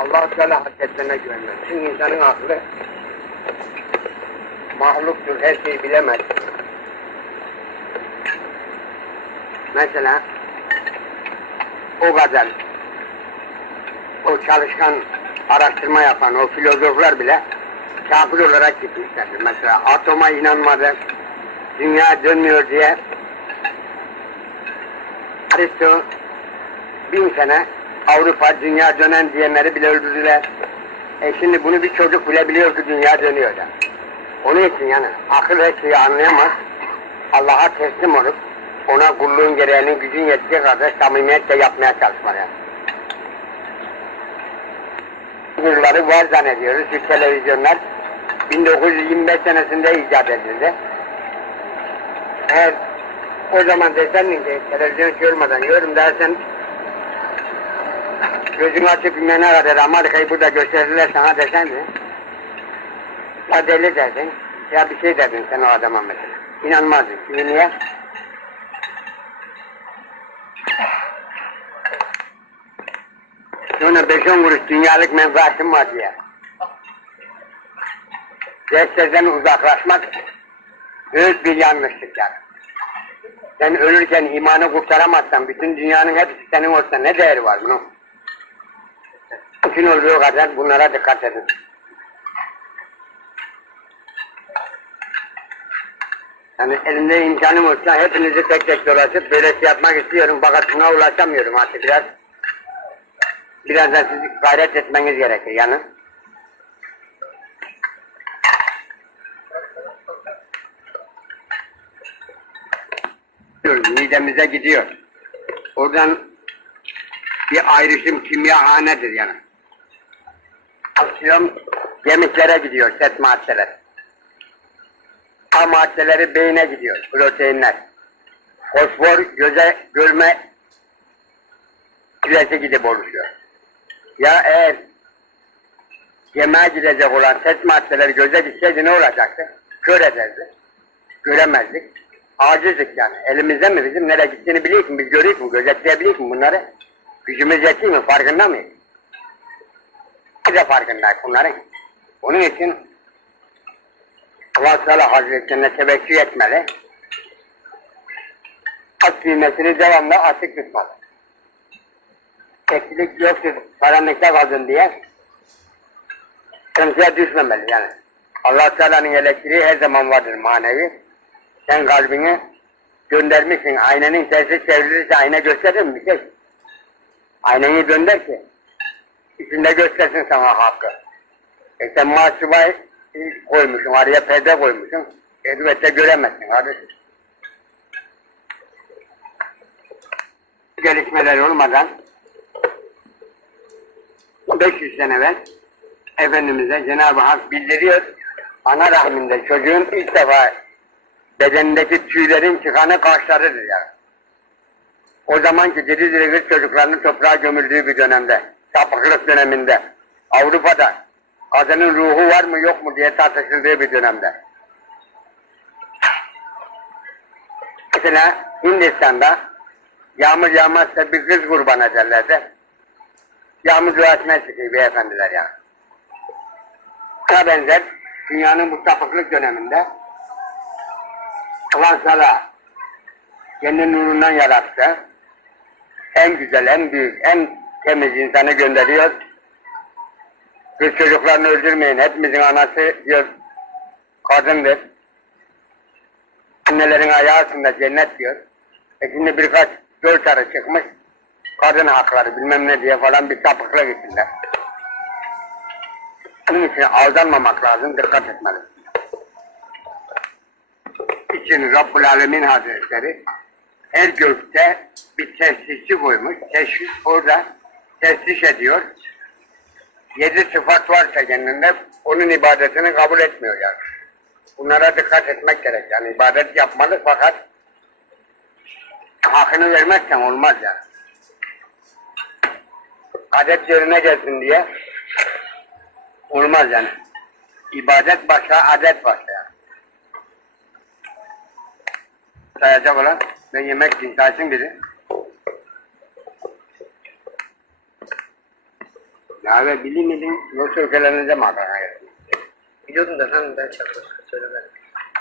Allah Teala hakikatlerine güvenmez. Çünkü insanın aklı mahluktur, her şeyi bilemez. Mesela o kadar o çalışkan araştırma yapan o filozoflar bile kafir olarak gitmişlerdir. Mesela atoma inanmadı, dünya dönmüyor diye Aristo bin sene Avrupa dünya dönen diyenleri bile öldürdüler. E şimdi bunu bir çocuk bile biliyor ki dünya dönüyor da. Onun için yani akıl her şeyi anlayamaz. Allah'a teslim olup ona kulluğun gereğinin gücün yettiği kadar samimiyetle yapmaya çalışmalı. Yılları var zannediyoruz. Şu televizyonlar 1925 senesinde icat edildi. Eğer o zaman desen ki televizyon şey olmadan yorum dersen gözünü açıp ne kadar Amerika'yı burada gösterdiler sana desen mi? Ya deli derdin ya bir şey derdin sen o adama mesela. İnanmazdın. Şimdi niye? Sonra 5-10 kuruş dünyalık menfaatim var diye. Gerçekten uzaklaşmak büyük bir yanlışlık yani. Sen ölürken imanı kurtaramazsan bütün dünyanın hepsi senin olsa ne değeri var bunun? Mümkün olduğu kadar bunlara dikkat edin. Yani elimde imkanım olsa hepinizi tek tek dolaşıp böyle şey yapmak istiyorum fakat buna ulaşamıyorum artık biraz. Biraz da siz gayret etmeniz gerekir yani. Midemize gidiyor. Oradan bir ayrışım kimyahanedir yani. Kalsiyum kemiklere gidiyor, set maddeler. A maddeleri beyine gidiyor, proteinler. Fosfor göze görme küresi gidip oluşuyor. Ya eğer yemeğe gidecek olan set maddeleri göze gitseydi ne olacaktı? Kör ederdi. Göremezdik. Acizdik yani. Elimizde mi bizim nereye gittiğini biliyoruz mu? Biz görüyoruz mu? Gözetleyebiliyoruz mu bunları? Gücümüz yetiyor mu? Farkında mıyız? De farkındayız bunların. Onun için Allah Teala Hazretlerine tevekkül etmeli. At düğmesini devamlı açık tutmalı. Eksilik yoktur, karanlıkta kaldın diye sıkıntıya düşmemeli yani. Allah Teala'nın elektriği her zaman vardır manevi. Sen kalbini göndermişsin. Aynanın tersi çevrilirse ayna gösterir mi bir şey? Aynayı gönder ki içinde göstersin sana hakkı. E sen mahsubayı koymuşsun, araya perde koymuşsun. Elbette göremezsin kardeşim. Gelişmeler olmadan 500 sene evvel Efendimiz'e Cenab-ı Hak bildiriyor. Ana rahminde çocuğun ilk defa bedenindeki tüylerin çıkanı kaşlarıdır yani. O zamanki diri diri çocuklarının toprağa gömüldüğü bir dönemde, sapıklık döneminde, Avrupa'da kadının ruhu var mı yok mu diye tartışıldığı bir dönemde. Mesela Hindistan'da yağmur yağmazsa bir kız kurban ederlerdi. Yağmur duasına çıkıyor beyefendiler ya. Buna benzer dünyanın bu sapıklık döneminde Allah Teala kendi nurundan yarattı. En güzel, en büyük, en temiz insanı gönderiyor. Kız çocuklarını öldürmeyin. Hepimizin anası diyor kadındır. Annelerin ayağı altında cennet diyor. E şimdi birkaç göl sarı çıkmış. Kadın hakları bilmem ne diye falan bir sapıklık içinde. Bunun için aldanmamak lazım, dikkat etmeli. için Rabbul Alemin Hazretleri her gökte bir tesisçi koymuş. Teşhis orada teslis ediyor. Yedi sıfat varsa kendinde onun ibadetini kabul etmiyor yani. Bunlara dikkat etmek gerek. Yani ibadet yapmalı fakat hakkını vermezsen olmaz yani. Adet yerine gelsin diye olmaz yani. İbadet başka, adet başka yani. sayacak olan ve yemek için saysın biri. Ya ve bilim edin, yoksa ülkelerinize mi haber hayatınız? Biliyordum da efendim ben başka söylemedim.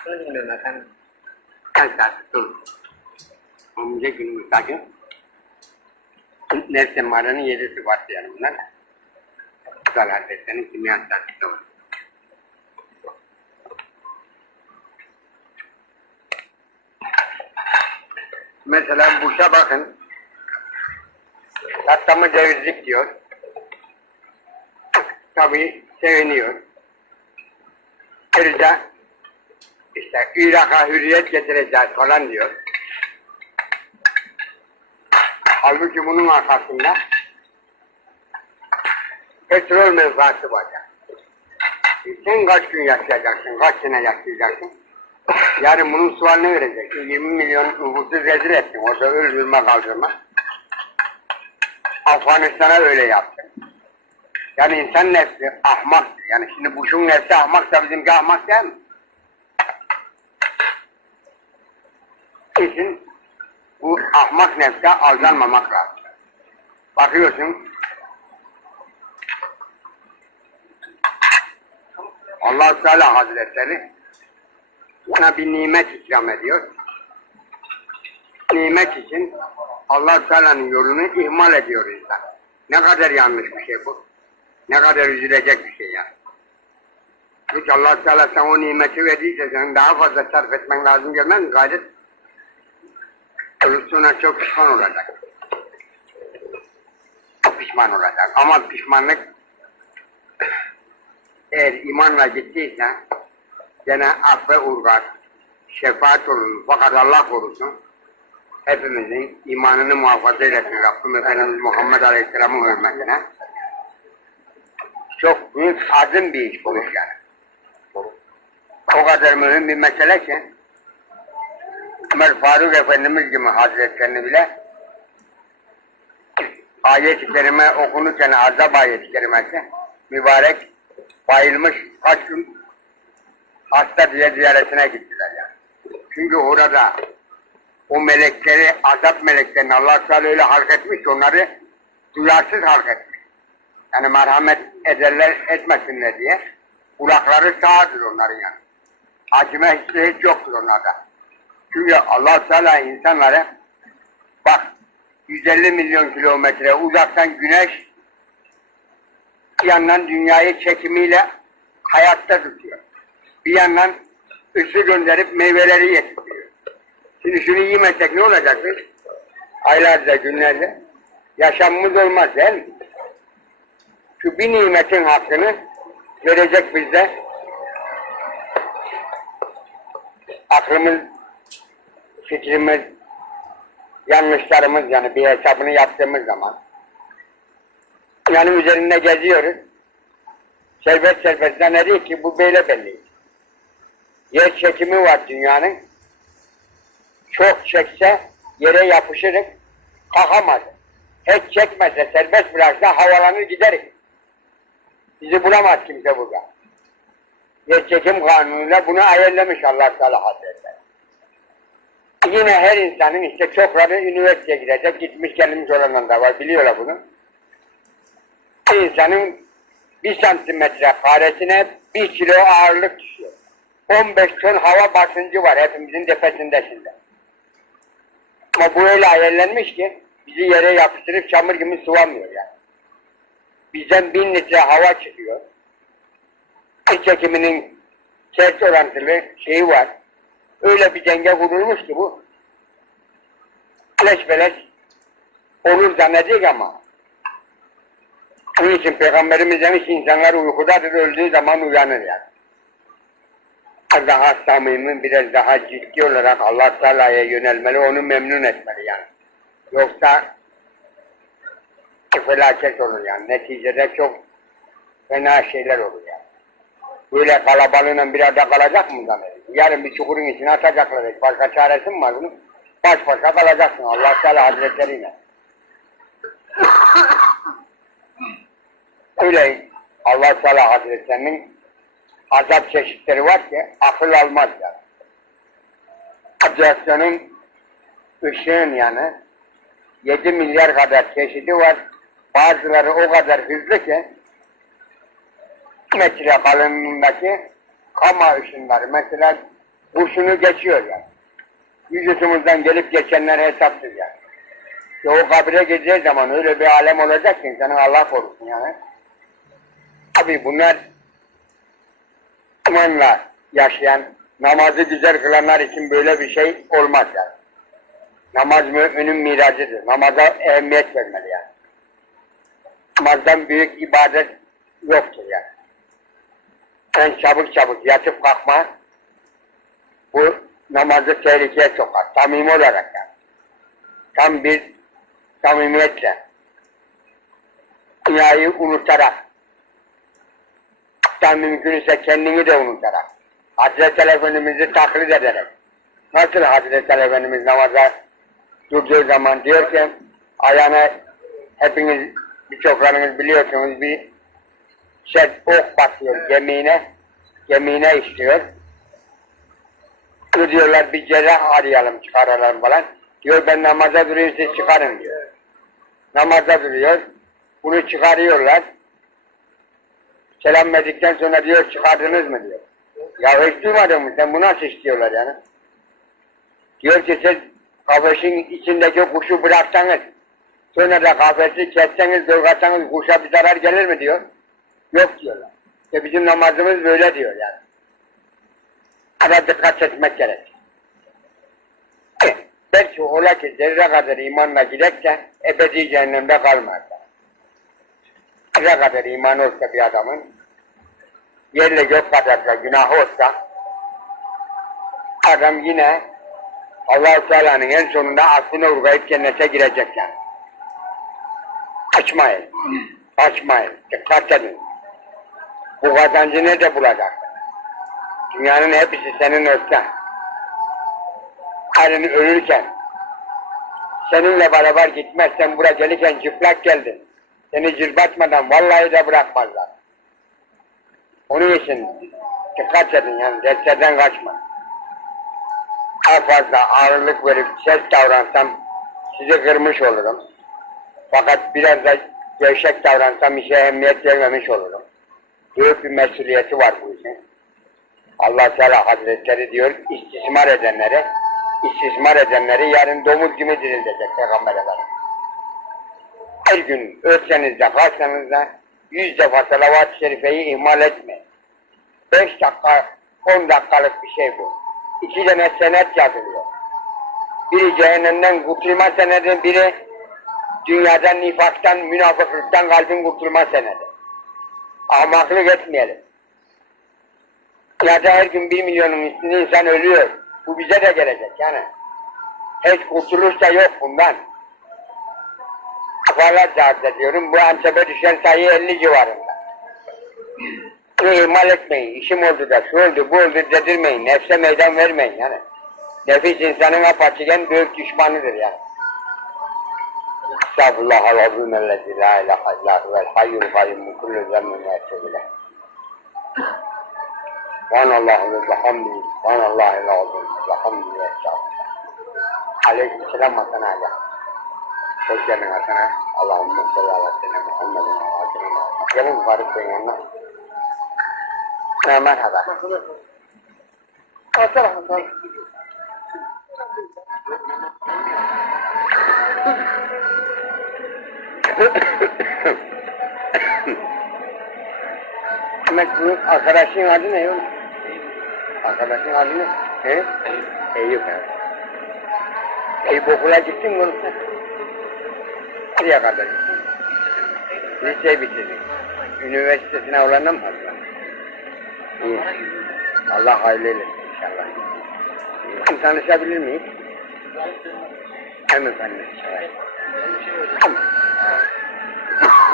Bunu bilmiyorum efendim. Kaç saat dur. Önce günümüz takım. Nefse maranın yedisi var yani bunlar. Güzel Hazretleri'nin kimya saati var. Mesela Bush'a bakın. Tatlamı cevizlik diyor. Tabii seviniyor. Ayrıca işte Irak'a hürriyet getireceğiz falan diyor. Halbuki bunun arkasında petrol mevzuatı var. Sen kaç gün yaşayacaksın, kaç sene yaşayacaksın? Yarın bunun sualini vereceksin. 20 milyon nüfusu rezil ettin. Orada öldürme kaldırma. Afganistan'a öyle yaptın. Yani insan nefsi ahmaktır. Yani şimdi Bush'un nefsi ahmaksa bizimki ahmak değil mi? için bu ahmak nefse aldanmamak lazım. Bakıyorsun allah Teala Hazretleri sana bir nimet ikram ediyor. Nimet için allah Teala'nın yolunu ihmal ediyor insan. Ne kadar yanlış bir şey bu. Ne kadar üzülecek bir şey yani. Hiç allah Teala sana o nimeti verdiyse sen daha fazla sarf etmen lazım gelmez mi? Gayret Sonra çok pişman olacak. Pişman olacak. Ama pişmanlık eğer imanla gittiyse gene affe urgar, şefaat olur. Fakat Allah korusun hepimizin imanını muhafaza eylesin Rabbim Efendimiz Muhammed Aleyhisselam'ın hürmetine. Çok büyük azim bir iş bu iş yani. O kadar mühim bir mesele ki Ömer Faruk Efendimiz gibi Hazretlerini bile ayet-i kerime okunurken azap ayet-i kerimesi mübarek bayılmış kaç gün hasta diye ziyaretine gittiler yani. Çünkü orada o melekleri, azap meleklerini Allah Teala öyle halk etmiş onları duyarsız halk etmiş. Yani merhamet ederler etmesinler diye kulakları sağdır onların yani. Acıma hissi hiç yoktur onlarda. Çünkü allah Teala insanları bak 150 milyon kilometre uzaktan güneş bir yandan dünyayı çekimiyle hayatta tutuyor. Bir yandan ısı gönderip meyveleri yetiştiriyor. Şimdi şunu yemesek ne olacak biz? Aylarca, günlerce. Yaşamımız olmaz değil mi? Şu bir nimetin hakkını verecek bizde. Aklımız fikrimiz, yanlışlarımız yani bir hesabını yaptığımız zaman yani üzerinde geziyoruz. Serbest serbest zannediyor ki bu böyle belli. Yer çekimi var dünyanın. Çok çekse yere yapışırız, kalkamaz. Hiç çekmezse serbest bıraksa havalanır gideriz. Bizi bulamaz kimse burada. Yer çekim kanunuyla bunu ayarlamış Allah Teala Hazretleri yine her insanın işte çokları üniversiteye gidecek, gitmiş gelmiş olanlar da var, biliyorlar bunu. Bir insanın bir santimetre karesine bir kilo ağırlık düşüyor. 15 ton hava basıncı var hepimizin tepesinde şimdi. Ama bu öyle ayarlanmış ki bizi yere yapıştırıp çamur gibi sıvamıyor yani. Bizden bin litre hava çıkıyor. Iç çekiminin ters orantılı şeyi var öyle bir denge kurulmuş ki bu. Beleş beleş olur zannedecek ama. Onun için Peygamberimiz demiş insanlar uykudadır öldüğü zaman uyanır yani. Biraz daha samimi, biraz daha ciddi olarak Allah Teala'ya yönelmeli, onu memnun etmeli yani. Yoksa felaket olur yani. Neticede çok fena şeyler olur yani. Böyle kalabalığıyla bir arada kalacak mı zannediyor? Yarın bir çukurun içine atacaklar. Başka çaresi mi var bunun? Baş başa kalacaksın Allah Teala Hazretleriyle. Öyle Allah Teala Hazretlerinin azap çeşitleri var ki akıl almaz yani. Radyasyonun ışığın yani 7 milyar kadar çeşidi var. Bazıları o kadar hızlı ki metre kalınlığındaki kama ışınları mesela kurşunu geçiyor yani. Vücudumuzdan gelip geçenler hesapsız yani. İşte o kabire gideceği zaman öyle bir alem olacak ki insanın Allah korusun yani. Tabi bunlar imanla yaşayan, namazı güzel kılanlar için böyle bir şey olmaz yani. Namaz müminin miracıdır. Namaza ehemmiyet vermeli yani. Namazdan büyük ibadet yoktur yani. Sen çabuk çabuk yatıp kalkma, bu namazı tehlikeye sokar. Samimi olarak yani. Tam bir samimiyetle. Dünyayı unutarak. Hatta mümkünse kendini de unutarak. Hazreti Efendimiz'i taklit ederek. Nasıl Hazreti Efendimiz namaza durduğu zaman diyor ki ayağına hepiniz birçoklarınız biliyorsunuz bir şey ok batıyor gemiğine gemiğine işliyor. Diyorlar bir cerrah arayalım çıkaralım falan. Diyor ben namaza duruyorum siz çıkarın diyor. Namaza duruyor. Bunu çıkarıyorlar. Selam verdikten sonra diyor çıkardınız mı diyor. Ya hiç duymadın mı sen bu nasıl istiyorlar yani? Diyor ki siz kafesin içindeki kuşu bıraksanız da kafesi kesseniz dövgatsanız kuşa bir zarar gelir mi diyor. Yok diyorlar. İşte bizim namazımız böyle diyor yani. Ara dikkat etmek gerek. Belki ola ki zerre kadar imanla gidekse ebedi cehennemde kalmaz. Zerre kadar iman olsa bir adamın yerle gök kadar da günahı olsa adam yine allah Teala'nın en sonunda aklına uğrayıp cennete girecek yani. Açmayın. Açmayın. Dikkat edin. Bu kazancı nerede bulacak? Dünyanın hepsi senin olsa. Yarın ölürken seninle beraber gitmezsen buraya gelirken çıplak geldin. Seni cırbatmadan vallahi de bırakmazlar. Onun için dikkat edin yani derslerden kaçma. Daha fazla ağırlık verip ses davransam sizi kırmış olurum. Fakat biraz da gevşek davransam işe emniyet vermemiş olurum. Büyük bir mesuliyeti var bu işin. Allah Teala Hazretleri diyor istismar edenleri, istismar edenleri yarın domuz gibi dirilecek Peygamber Efendimiz. Her gün ötseniz de kalksanız da yüz defa salavat-ı şerifeyi ihmal etmeyin. Beş dakika, on dakikalık bir şey bu. İki tane senet yazılıyor. Biri cehennemden kurtulma senedi, biri dünyadan, nifaktan, münafıklıktan kalbin kurtulma senedi. Ahmaklık etmeyelim. Dünyada her gün bir milyonun üstünde insan ölüyor. Bu bize de gelecek yani. Hiç kurtuluş da yok bundan. Defalarca arz ediyorum. Bu Antep'e düşen sayı 50 civarında. Bunu etmeyin. İşim oldu da şu oldu bu oldu dedirmeyin. Nefse meydan vermeyin yani. Nefis insanın apaçiken büyük düşmanıdır yani. Estağfurullah al-azim ellezi la ilahe illahu vel hayyul kayyum min kulli zemmin ve etebile. Subhanallah ve bihamdihi. Subhanallah ve azim ve hamdihi ve estağfurullah. Aleyküm selam Hasan Ali. Hoş geldin Hasan Ali. Allahümme salli ala Muhammedin ala Muhammed. Gelin Faruk Bey'in yanına. Ha, merhaba. Bu arkadaşın adı ne oğlum? Arkadaşın adı ne? He? Eyüp. Eyüp okula gittin mi oğlum sen? Nereye kadar gittin? Liseyi bitirdin. Üniversite sınavlarına mı hazırlandın? İyi. Allah hayırlı eylesin inşallah. İyi. Tanışabilir miyiz? Hem efendim. Evet.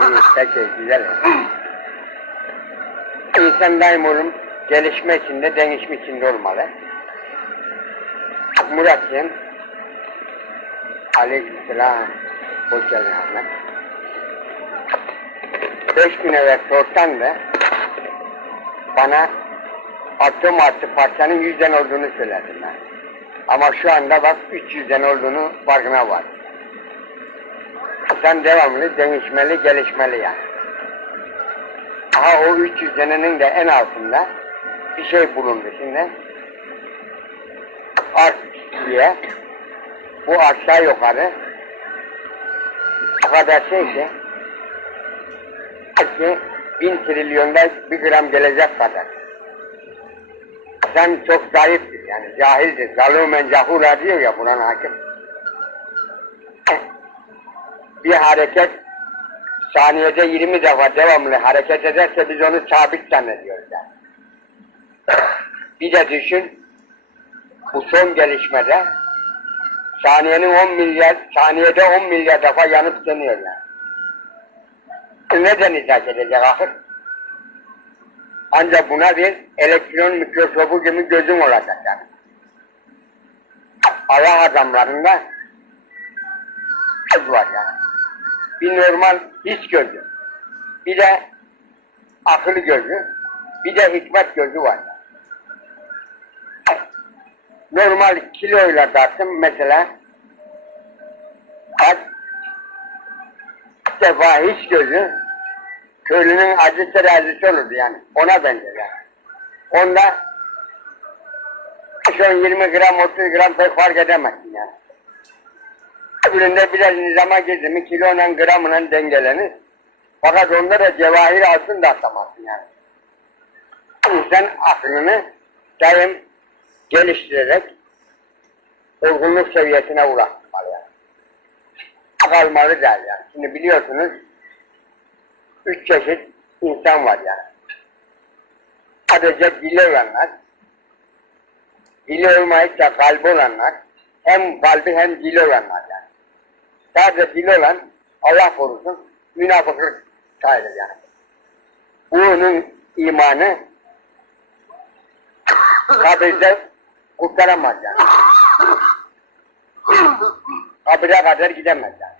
İyi, peki, güzel. İnsan daim oğlum gelişme içinde, değişme içinde olmalı. Murat'cığım. Aleykümselam. Hoş geldin Ahmet. Beş gün evvel sorsan da bana atom artı parçanın yüzden olduğunu söyledim ben. Ama şu anda bak 300'den olduğunu farkına var. Sen devamlı değişmeli, gelişmeli yani. Aha o 300 senenin de en altında bir şey bulundu şimdi. Ark diye bu aşağı yukarı o kadar şey ki belki bin trilyonda bir gram gelecek kadar. Sen çok zayıftır yani cahildir. Zalumen cahula diyor ya Kur'an hakim. Bir hareket saniyede 20 defa devamlı hareket ederse biz onu sabit zannediyoruz yani. Bir de düşün bu son gelişmede saniyenin 10 milyar, saniyede 10 milyar defa yanıp sönüyorlar. Neden idrak edecek ahir? Ancak buna bir elektron mikroskobu gibi gözün olacak yani. Allah adamlarında göz var yani. Bir normal his gözü, bir de akıl gözü, bir de hikmet gözü var. Normal kiloyla tartım mesela kaç defa his gözü köylünün acı terazisi olurdu yani. Ona benzer yani. Onda 20 gram 30 gram pek fark edemezsin yani. Öbüründe biraz nizama girdi mi kiloyla gramla dengelenir. Fakat onda da cevahir altın da atamazsın yani. İnsan aklını daim geliştirerek olgunluk seviyesine ulaşmalı yani. Kalmalı der yani. Şimdi biliyorsunuz üç çeşit insan var yani. Sadece dili olanlar, dili olmayıp da kalbi olanlar, hem kalbi hem dili olanlar yani. Sadece dili olan Allah korusun münafıklık sayılır yani. Bu onun imanı kabirde kurtaramaz yani. Kabire kadar gidemez yani.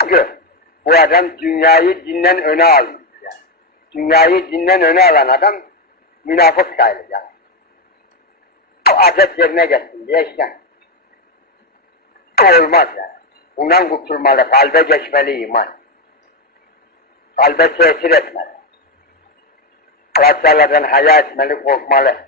Çünkü bu adam dünyayı dinden öne almış yani. Dünyayı dinden öne alan adam münafık sayılır yani. O adet yerine geçsin diye işte. Olmaz yani. Bundan kurtulmalı, kalbe geçmeli iman. Kalbe tesir etmeli. Hastalardan haya etmeli, korkmalı.